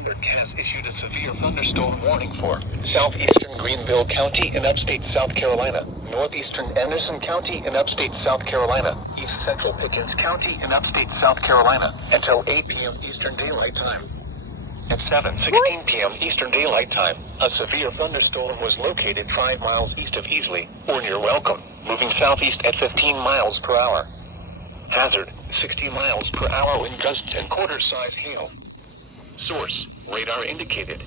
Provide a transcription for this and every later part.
Spartanburg has issued a severe thunderstorm warning for southeastern Greenville County in upstate South Carolina, northeastern Anderson County in upstate South Carolina, east central Pickens County in upstate South Carolina, until 8 p.m. Eastern Daylight Time. At 7:16 p.m. Eastern Daylight Time, a severe thunderstorm was located 5 miles east of Easley, or near Welcome, moving southeast at 15 miles per hour. Hazard, 60 miles per hour wind gusts and quarter-size hail. Source, radar indicated.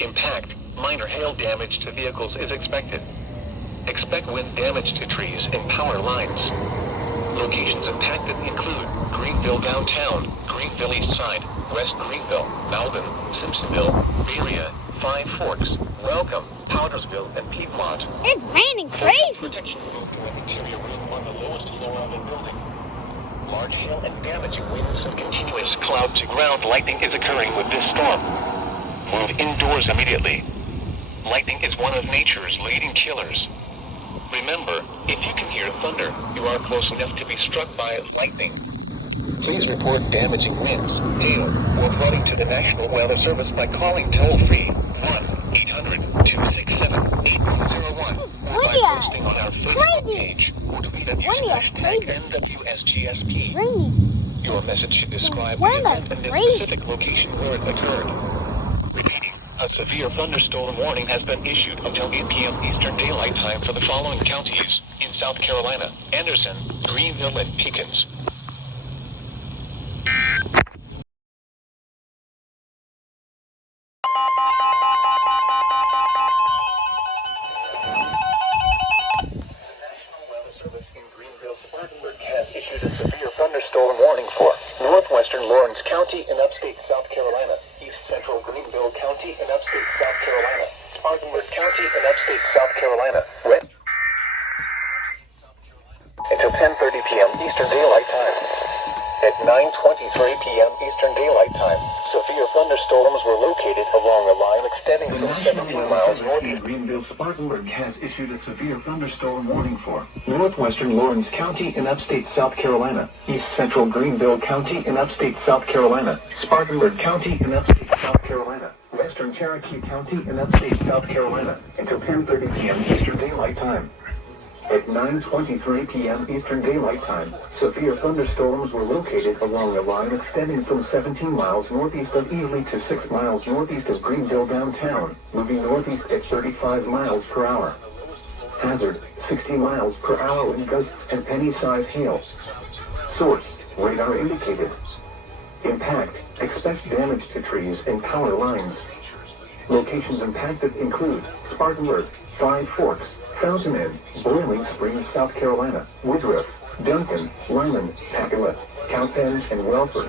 Impact, minor hail damage to vehicles is expected. Expect wind damage to trees and power lines. Locations impacted include Greenville downtown, Greenville east side, West Greenville, Malvern, Simpsonville, Berea, Five Forks, Welcome, Powdersville, and Piedmont. It's raining crazy. Protection moved to an interior room on the lowest floor of the building. Large hail and damaging winds and continuous cloud-to-ground lightning is occurring with this storm. Move indoors immediately. Lightning is one of nature's leading killers. Remember, if you can hear thunder, you are close enough to be struck by lightning. Please report damaging winds, hail, or flooding to the National Weather Service by calling toll-free 1-800-267-8101 or by posting on our Facebook page or tweet at #NWSGSP. Your message should describe the event and the specific location where it occurred. Repeating, a severe thunderstorm warning has been issued until 8 p.m. Eastern Daylight Time for the following counties in South Carolina: Anderson, Greenville, and Pickens. National Weather Service in Greenville-Spartanburg has issued a severe thunderstorm warning for northwestern Lawrence County in upstate South Carolina, east central Greenville County in upstate South Carolina, Spartanburg County in upstate South Carolina, until 10:30 p.m. Eastern Daylight Time. At 9:23 p.m. Eastern Daylight Time, severe thunderstorms were located along a line extending from 17 miles northeast. Greenville-Spartanburg has issued a severe thunderstorm warning for northwestern Lawrence County in upstate South Carolina, east central Greenville County in upstate South Carolina, Spartanburg County in upstate South Carolina, western Cherokee County in upstate South Carolina, until 10:30 p.m. Eastern Daylight Time. At 9:23 p.m. Eastern Daylight Time, severe thunderstorms were located along a line extending from 17 miles northeast of Easley to 6 miles northeast of Greenville downtown, moving northeast at 35 miles per hour. Hazard, 60 miles per hour wind gusts and penny-sized hail. Source, radar indicated. Impact, expect damage to trees and power lines. Locations impacted include Spartanburg, Five Forks, Fountain Inn, Boiling Springs, South Carolina, Woodruff, Duncan, Lyman, Pacolet, Cowpens, and Welford.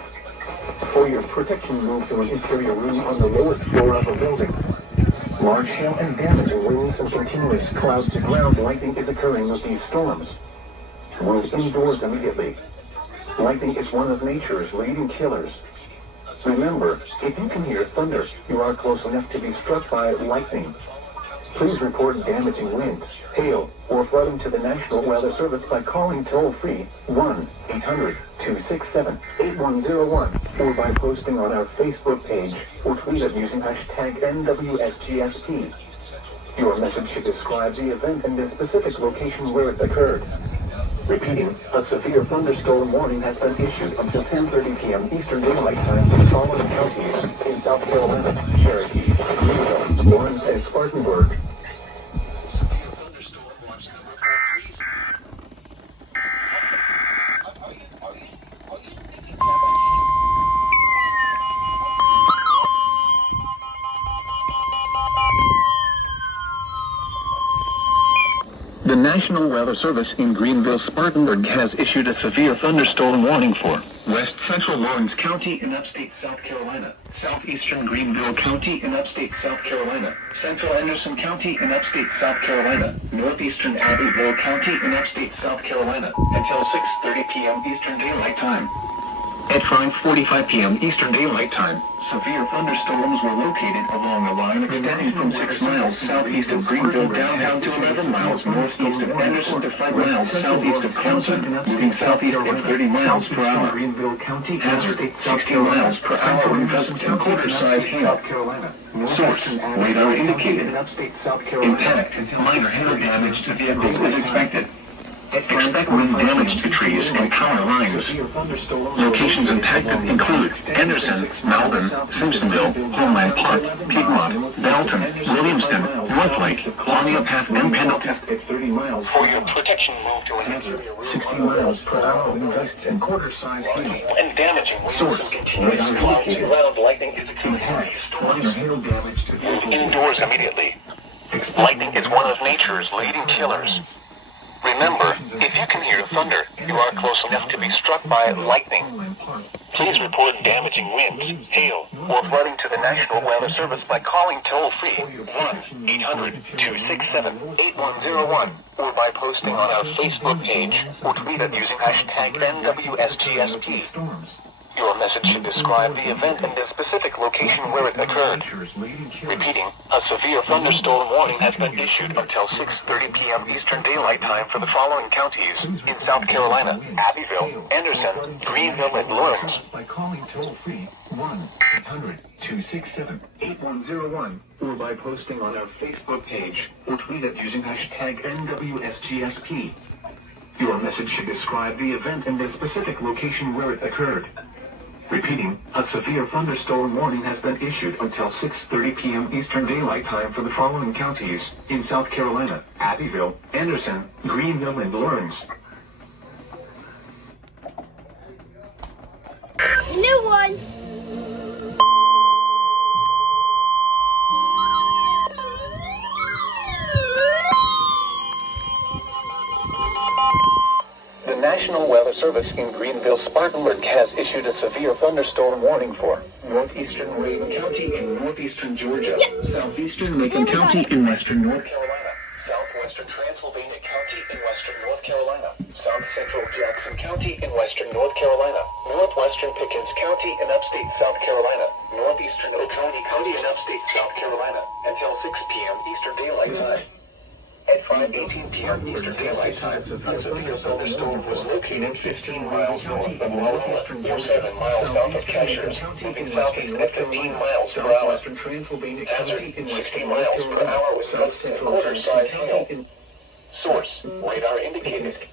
For your protection, move to an interior room on the lowest floor of a building. Large hail and damaging winds and continuous cloud-to-ground lightning is occurring with these storms. Move indoors immediately. Lightning is one of nature's leading killers. Remember, if you can hear thunder, you are close enough to be struck by lightning. Please report damaging winds, hail, or flooding to the National Weather Service by calling toll-free 1-800-267-8101 or by posting on our Facebook page or tweet it using #NWSGSP. Your message should describe the event and the specific location where it occurred. Repeating, a severe thunderstorm warning has been issued until 10:30 p.m. Eastern Daylight Time for the following counties in South Carolina: Cherokee, Greenville, Lawrence, and Spartanburg. The National Weather Service in Greenville-Spartanburg has issued a severe thunderstorm warning for west central Lawrence County in upstate South Carolina, southeastern Greenville County in upstate South Carolina, central Anderson County in upstate South Carolina, northeastern Abbeville County in upstate South Carolina, until 6:30 p.m. Eastern Daylight Time. At 5:45 p.m. Eastern Daylight Time, Severe thunderstorms were located along a line extending from 6 miles southeast of Greenville downtown to 11 miles northeast of Anderson to 5 miles southeast of Clemson, moving southeast at 30 miles per hour. Hazard, 60 miles per hour with gusty and quarter-size hail. Source, radar indicated. Impact, minor hail damage to vehicles is expected. Expect wind damage to trees and power lines. Locations impacted include Anderson, Malden, Simpsonville, Homeland Park, Piedmont, Belton, Williamston, Northlake, Longview Path, and Pendleton. For your protection, move to an interior room 60 miles per hour with gusts and quarter-size hail. And damaging winds and continuous clouds and ground lightning is minor hail damage to vehicles. Move indoors immediately. Lightning is one of nature's leading killers. Remember, if you can hear thunder, you are close enough to be struck by lightning. Please report damaging winds, hail, or flooding to the National Weather Service by calling toll-free 1-800-267-8101 or by posting on our Facebook page or tweet it using hashtag NWSGSP. Your message should describe the event and the specific location where it occurred. Repeating, a severe thunderstorm warning has been issued until 6:30 p.m. Eastern Daylight Time for the following counties in South Carolina: Abbeville, Anderson, Greenville, and Lawrence. By calling toll-free 1-800-267-8101 or by posting on our Facebook page or tweet it using hashtag NWSGSP. Your message should describe the event and the specific location where it occurred. Repeating, a severe thunderstorm warning has been issued until 6:30 p.m. Eastern Daylight Time for the following counties in South Carolina: Abbeville, Anderson, Greenville, and Lawrence. A new one! The National Weather Service in Greenville-Spartanburg has issued a severe thunderstorm warning for northeastern Wayne County in northeastern Georgia, southeastern Macon County in western North Carolina, southwestern Transylvania County in western North Carolina, south central Jackson County in western North Carolina, northwestern Pickens County in upstate South Carolina, northeastern Oconee County in upstate South Carolina, until 6 p.m. Eastern Daylight Time. At 5:18 p.m. Eastern Daylight Time, a severe thunderstorm was located 15 miles north of Walhalla, 7 miles south of Cashiers, moving southeast at 15 miles per hour. Hazard, 60 miles per hour with gusts and quarter-size hail. Source, radar indicated.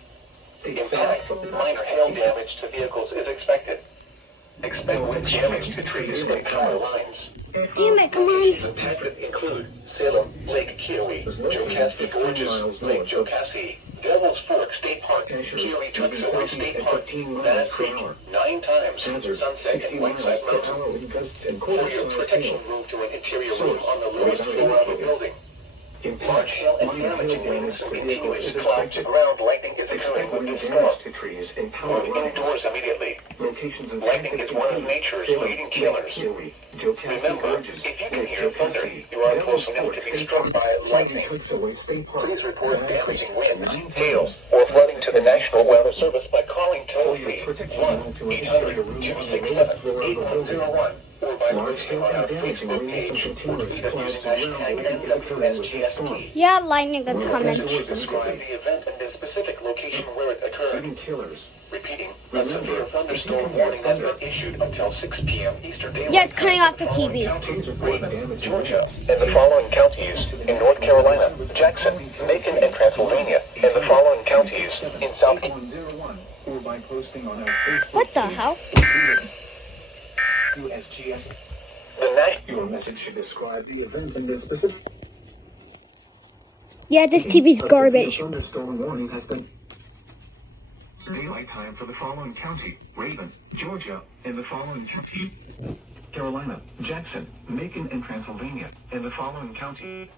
Impact, minor hail damage to vehicles is expected. Expect wind damage to trees and power lines. Damn it, come on. Impacted include Salem, Lake Kiowee, Jocassee Gorges, Lake Jocassee, Devil's Fork State Park, Kiowee-Tuxaway State Park, Bass Creek, 9 times, Sunset and Whiteside Mountain. For your protection, move to an interior room on the lowest floor of the building. Large hail and damaging winds and continuous cloud-to-ground lightning is occurring with this storm. Move indoors immediately. Lightning is one of nature's leading killers. Remember, if you can hear thunder, you are close enough to be struck by lightning. Please report damaging winds, hail, or flooding to the National Weather Service by calling toll-free 1-800-267-8101 or by posting on our Facebook page or tweet using hashtag NWSGSP. Yeah, lightning is coming. Describe the event and the specific location where it occurred. Repeating, a severe thunderstorm warning has been issued until 6 p.m. Eastern Daylight. Yeah, it's cutting off the TV. Georgia, and the following counties in North Carolina, Jackson, Macon, and Transylvania, and the following counties in South Carolina. What the hell? Your message should describe the event and the specific. Yeah, this TV's garbage. Thunderstorm warning has been. Daylight time for the following county: Raven, Georgia, and the following county: Carolina, Jackson, Macon, and Transylvania, and the following county.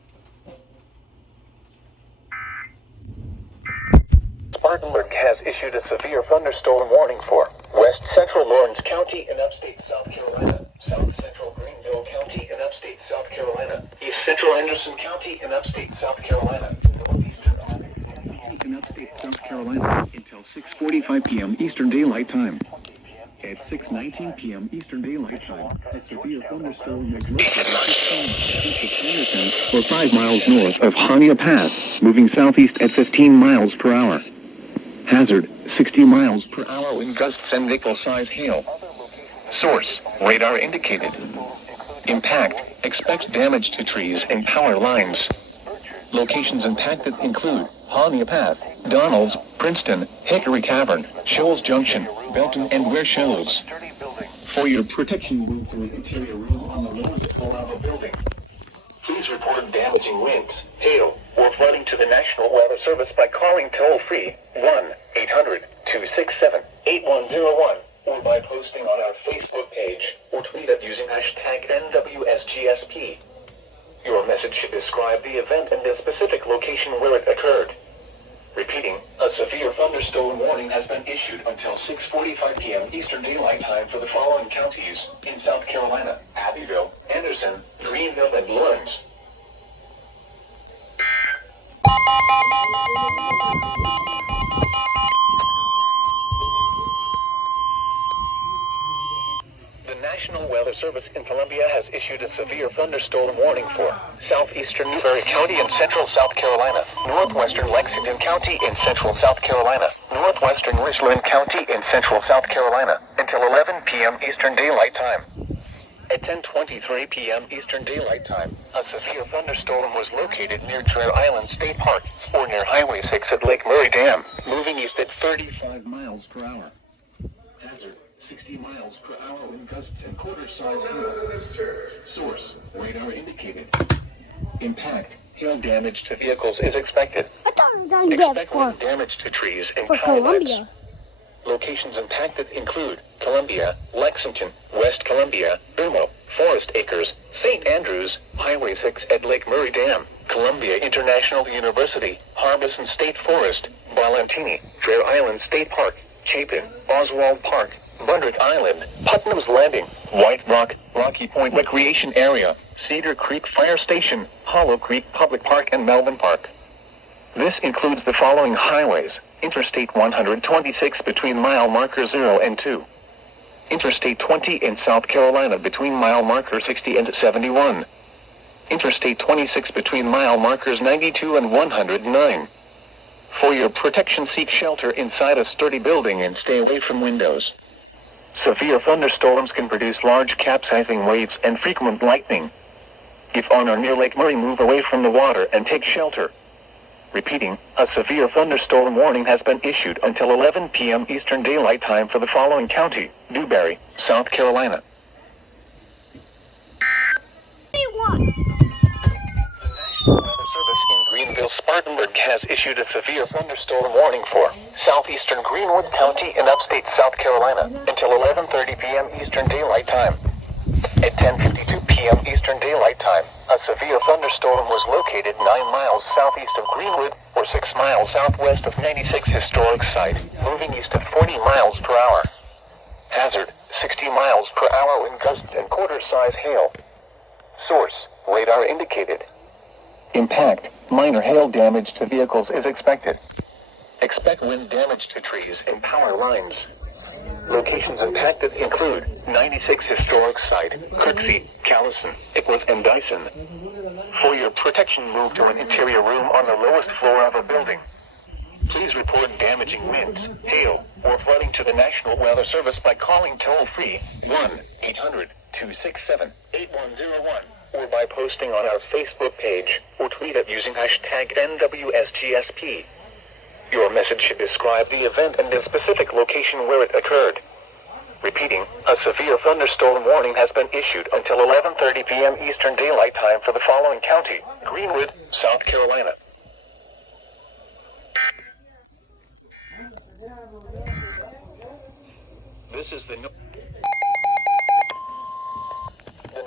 Spartanburg has issued a severe thunderstorm warning for west central Lawrence County in upstate South Carolina, south central Greenville County in upstate South Carolina, east central Anderson County in upstate South Carolina, northeastern County in upstate South Carolina until 6:45 p.m. Eastern Daylight Time. At 6:19 p.m. Eastern Daylight Time, a severe thunderstorm was located 15 miles east of Anderson, or 5 miles north of Hania Pass, moving southeast at 15 miles per hour. Hazard, 60 miles per hour wind gusts and nickel-size hail. Source, radar indicated. Impact, expect damage to trees and power lines. Locations impacted include Hania Path, Donalds, Princeton, Hickory Cavern, Shoals Junction, Belton, and Ware Shoals. For your protection, move to an interior room on the lowest floor of a building. Please report damaging winds, hail, or flooding to the National Weather Service by calling toll-free 1-800-267-8101 or by posting on our Facebook page or tweet it using hashtag NWSGSP. Your message should describe the event and the specific location where it occurred. Repeating, a severe thunderstorm warning has been issued until 6:45 p.m. Eastern Daylight Time for the following counties in South Carolina: Abbeville, Anderson, Greenville, and Lawrence. The National Weather Service in Columbia has issued a severe thunderstorm warning for southeastern Newberry County in central South Carolina, northwestern Lexington County in central South Carolina, northwestern Richland County in central South Carolina, until 11 p.m. Eastern Daylight Time. At 10:23 p.m. Eastern Daylight Time, a severe thunderstorm was located near Trail Island State Park, or near Highway 6 at Lake Murray Dam, moving east at 35 miles per hour. Hazard, 60 miles per hour wind gusts and quarter-size hail. Source, radar indicated. Impact, hail damage to vehicles is expected. I thought it was done there Expect wind damage to trees and for power lines. Columbia. Locations impacted include Columbia, Lexington, West Columbia, Irmo, Forest Acres, St. Andrews, Highway 6 at Lake Murray Dam, Columbia International University, Harbison State Forest, Ballantini, Trail Island State Park, Chapin, Oswald Park, Bundrick Island, Putnam's Landing, White Rock, Rocky Point Recreation Area, Cedar Creek Fire Station, Hollow Creek Public Park, and Melvin Park. This includes the following highways: Interstate 126 between mile marker 0 and 2. Interstate 20 in South Carolina between mile marker 60 and 71. Interstate 26 between mile markers 92 and 109. For your protection, seek shelter inside a sturdy building and stay away from windows. Severe thunderstorms can produce large capsizing waves and frequent lightning. If on or near Lake Murray, move away from the water and take shelter. Repeating, a severe thunderstorm warning has been issued until 11 p.m. Eastern Daylight Time for the following county: Newberry, South Carolina. What do you want? The National Weather Service in Greenville-Spartanburg has issued a severe thunderstorm warning for southeastern Greenwood County in upstate South Carolina until 11:30 p.m. Eastern Daylight Time. At 10:52 p.m. Eastern Daylight Time, a severe thunderstorm was located 9 miles southeast of Greenwood, or 6 miles southwest of 96 Historic Site, moving east at 40 miles per hour. Hazard, 60 miles per hour wind gusts and quarter-size hail. Source, radar indicated. Impact, minor hail damage to vehicles is expected. Expect wind damage to trees and power lines. Locations impacted include 96 Historic Site, Kirksey, Callison, Ickless, and Dyson. For your protection, move to an interior room on the lowest floor of a building. Please report damaging winds, hail, or flooding to the National Weather Service by calling toll-free 1-800-267-8101 or by posting on our Facebook page or tweet it using hashtag NWSGSP. Your message should describe the event and the specific location where it occurred. Repeating, a severe thunderstorm warning has been issued until 11:30 p.m. Eastern Daylight Time for the following county: Greenwood, South Carolina. This is the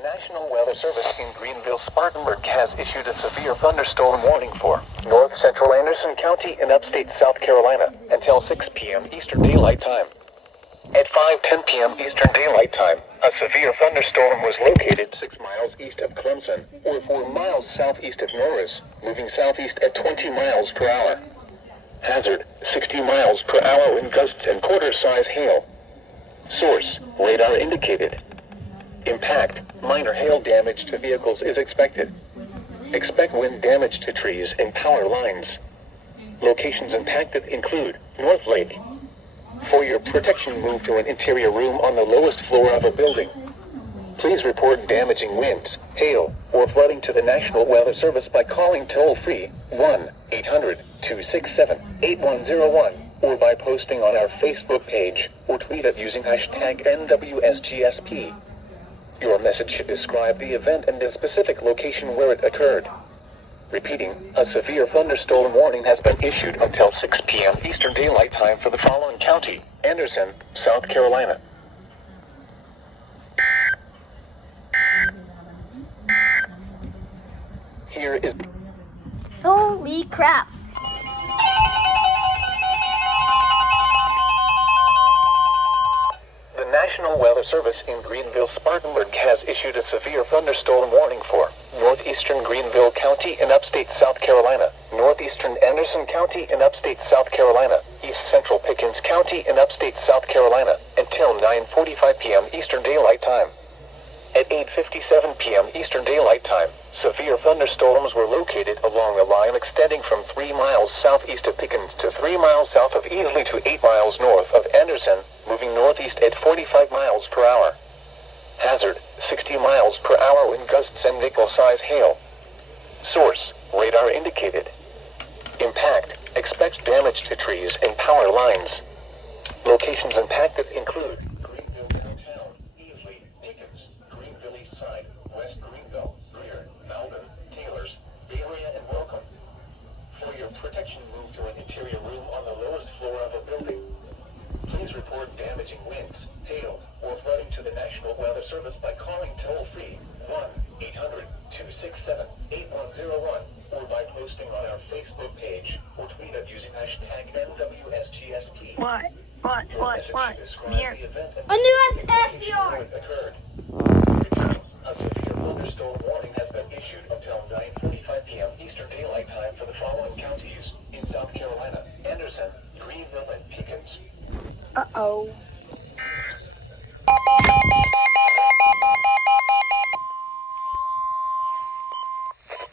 National Weather Service in Greenville-Spartanburg has issued a severe thunderstorm warning for north central Anderson County in upstate South Carolina until 6 p.m. Eastern Daylight Time. At 5:10 p.m. Eastern Daylight Time, a severe thunderstorm was located 6 miles east of Clemson, or 4 miles southeast of Norris, moving southeast at 20 miles per hour. Hazard, 60 miles per hour wind gusts and quarter-size hail. Source, radar indicated. Impact, minor hail damage to vehicles is expected. Expect wind damage to trees and power lines. Locations impacted include North Lake. For your protection, move to an interior room on the lowest floor of a building. Please report damaging winds, hail, or flooding to the National Weather Service by calling toll-free 1-800-267-8101 or by posting on our Facebook page or tweet it using hashtag NWSGSP. Your message should describe the event and the specific location where it occurred. Repeating, a severe thunderstorm warning has been issued until 6 p.m. Eastern Daylight Time for the following county: Anderson, South Carolina. Here is... Holy crap. The National Weather Service in Greenville-Spartanburg has issued a severe thunderstorm warning for northeastern Greenville County in upstate South Carolina, northeastern Anderson County in upstate South Carolina, east central Pickens County in upstate South Carolina, until 9:45 p.m. Eastern Daylight Time. At 8:57 p.m. Eastern Daylight Time, severe thunderstorms were located along a line extending from 3 miles southeast of Pickens to 3 miles south of Easley to 8 miles north of Anderson, moving northeast at 45 miles per hour. Hazard, 60 miles per hour wind gusts and nickel-size hail. Source, radar indicated. Impact, expect damage to trees and power lines. Locations impacted include Greenville downtown, Easley, Pickens, Greenville East Side, West Greenville, Greer, Malden, Taylors, Bay Area, and Welcome. For your protection, move to an interior room on the lowest floor of a building. Please report damaging winds, hail, or flooding to the National Weather Service by calling toll-free 1-800-267-8101 or by posting on our Facebook page or tweet it using hashtag NWSGSP. What? Here. A new SBR. Occurred. A severe thunderstorm warning has been issued until 9:45 p.m. Eastern Daylight Time for the following counties in South Carolina: Anderson, Greenville, and Pickens. Uh-oh.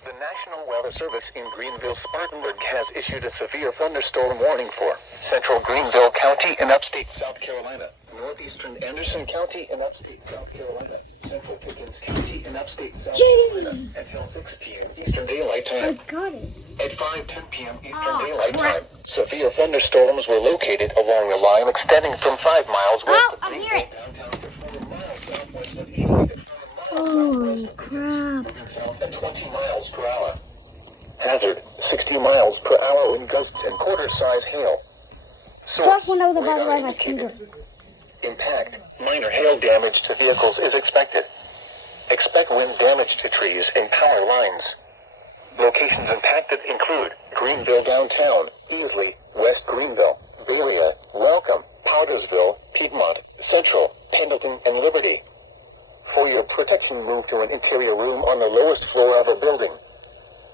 The National Weather Service in Greenville-Spartanburg has issued a severe thunderstorm warning for central Greenville County in upstate South Carolina, northeastern Anderson County in upstate South Carolina, central Pickens County in upstate South Carolina, until 6 p.m. Eastern Daylight I Time. got it. At 5:10 p.m. Eastern Oh, Daylight crap. Time, severe thunderstorms were located along a line extending from 5 miles west Oh, of I hear it. downtown to 4 miles southwest of Easley to 4 Oh, crap. south at 20 miles per hour. Hazard, 60 miles per hour wind gusts and quarter-size hail. Source, Just when I was about to radar ride my indicated. scooter. Impact, minor hail damage to vehicles is expected. Expect wind damage to trees and power lines. Locations impacted include Greenville downtown, Easley, West Greenville, Bay Area, Welcome, Powdersville, Piedmont, Central, Pendleton, and Liberty. For your protection, move to an interior room on the lowest floor of a building.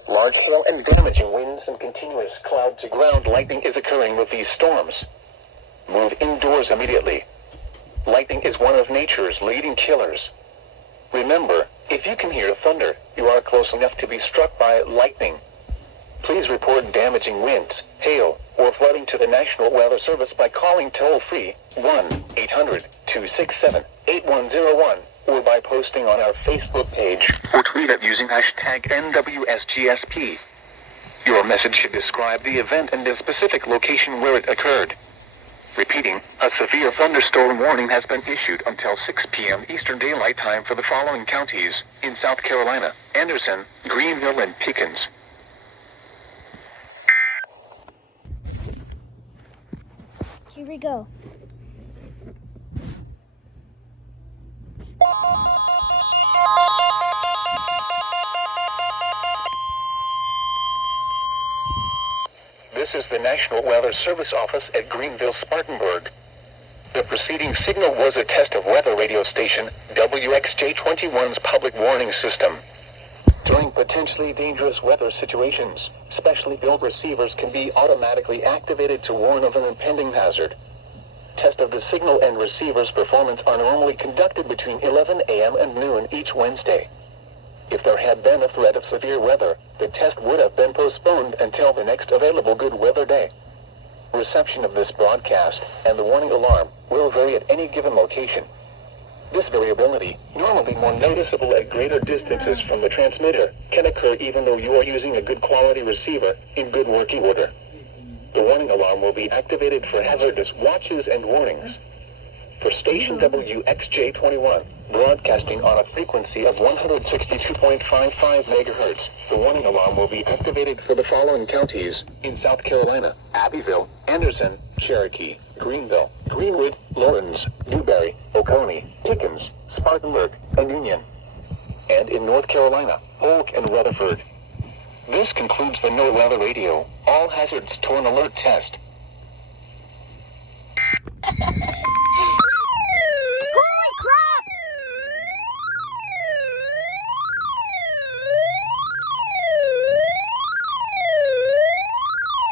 Large hail and damaging winds and continuous cloud-to-ground lightning is occurring with these storms. Move indoors immediately. Lightning is one of nature's leading killers. Remember, if you can hear thunder, you are close enough to be struck by lightning. Please report damaging winds, hail, or flooding to the National Weather Service by calling toll-free 1-800-267-8101 or by posting on our Facebook page or tweet it using hashtag NWSGSP. Your message should describe the event and the specific location where it occurred. Repeating, a severe thunderstorm warning has been issued until 6 p.m. Eastern Daylight Time for the following counties in South Carolina: Anderson, Greenville, and Pickens. Here we go. This is the National Weather Service office at Greenville-Spartanburg. The preceding signal was a test of weather radio station WXJ21's public warning system. During potentially dangerous weather situations, specially built receivers can be automatically activated to warn of an impending hazard. Tests of the signal and receiver's performance are normally conducted between 11 a.m. and noon each Wednesday. If there had been a threat of severe weather, the test would have been postponed until the next available good weather day. Reception of this broadcast and the warning alarm will vary at any given location. This variability, normally more noticeable at greater distances from the transmitter, can occur even though you are using a good quality receiver in good working order. The warning alarm will be activated for hazardous watches and warnings. For station WXJ21, broadcasting on a frequency of 162.55 MHz, the warning alarm will be activated for the following counties in South Carolina: Abbeville, Anderson, Cherokee, Greenville, Greenwood, Lawrence, Newberry, Oconee, Pickens, Spartanburg, and Union. And in North Carolina, Polk and Rutherford. This concludes the NOAA Weather Radio All Hazards Torn Alert Test. Holy crap!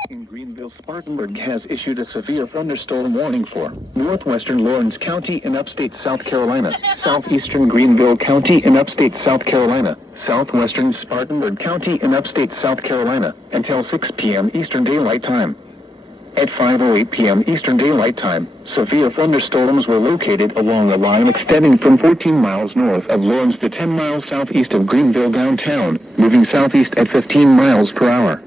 In Greenville-Spartanburg has issued a severe thunderstorm warning for northwestern Lawrence County in upstate South Carolina, southeastern Greenville County in upstate South Carolina, southwestern Spartanburg County in upstate South Carolina, until 6 p.m. Eastern Daylight Time. At 5:08 p.m. Eastern Daylight Time, severe thunderstorms were located along a line extending from 14 miles north of Lawrence to 10 miles southeast of Greenville downtown, moving southeast at 15 miles per hour.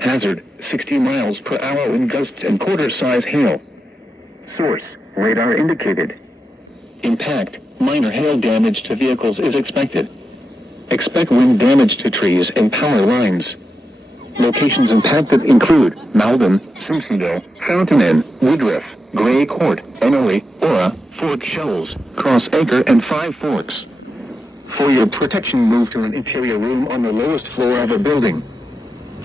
Hazard, 60 miles per hour in gusts and quarter-size hail. Source, radar indicated. Impact, minor hail damage to vehicles is expected. Expect wind damage to trees and power lines. Locations impacted include Malden, Simpsonville, Fountain Inn, Woodruff, Gray Court, Ennerly, Ora, Fort Shoals, Cross Acre, and Five Forks. For your protection, move to an interior room on the lowest floor of a building.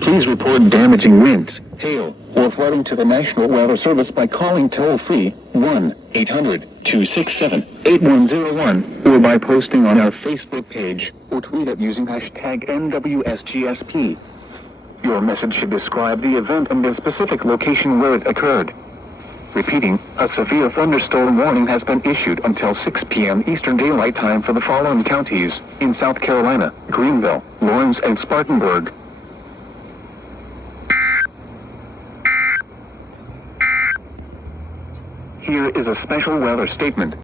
Please report damaging winds, hail, or flooding to the National Weather Service by calling toll-free 1-800-267-8101 or by posting on our Facebook page or tweet it using hashtag NWSGSP. Your message should describe the event and the specific location where it occurred. Repeating, a severe thunderstorm warning has been issued until 6 p.m. Eastern Daylight Time for the following counties in South Carolina: Greenville, Lawrence, and Spartanburg. Here is a special weather statement.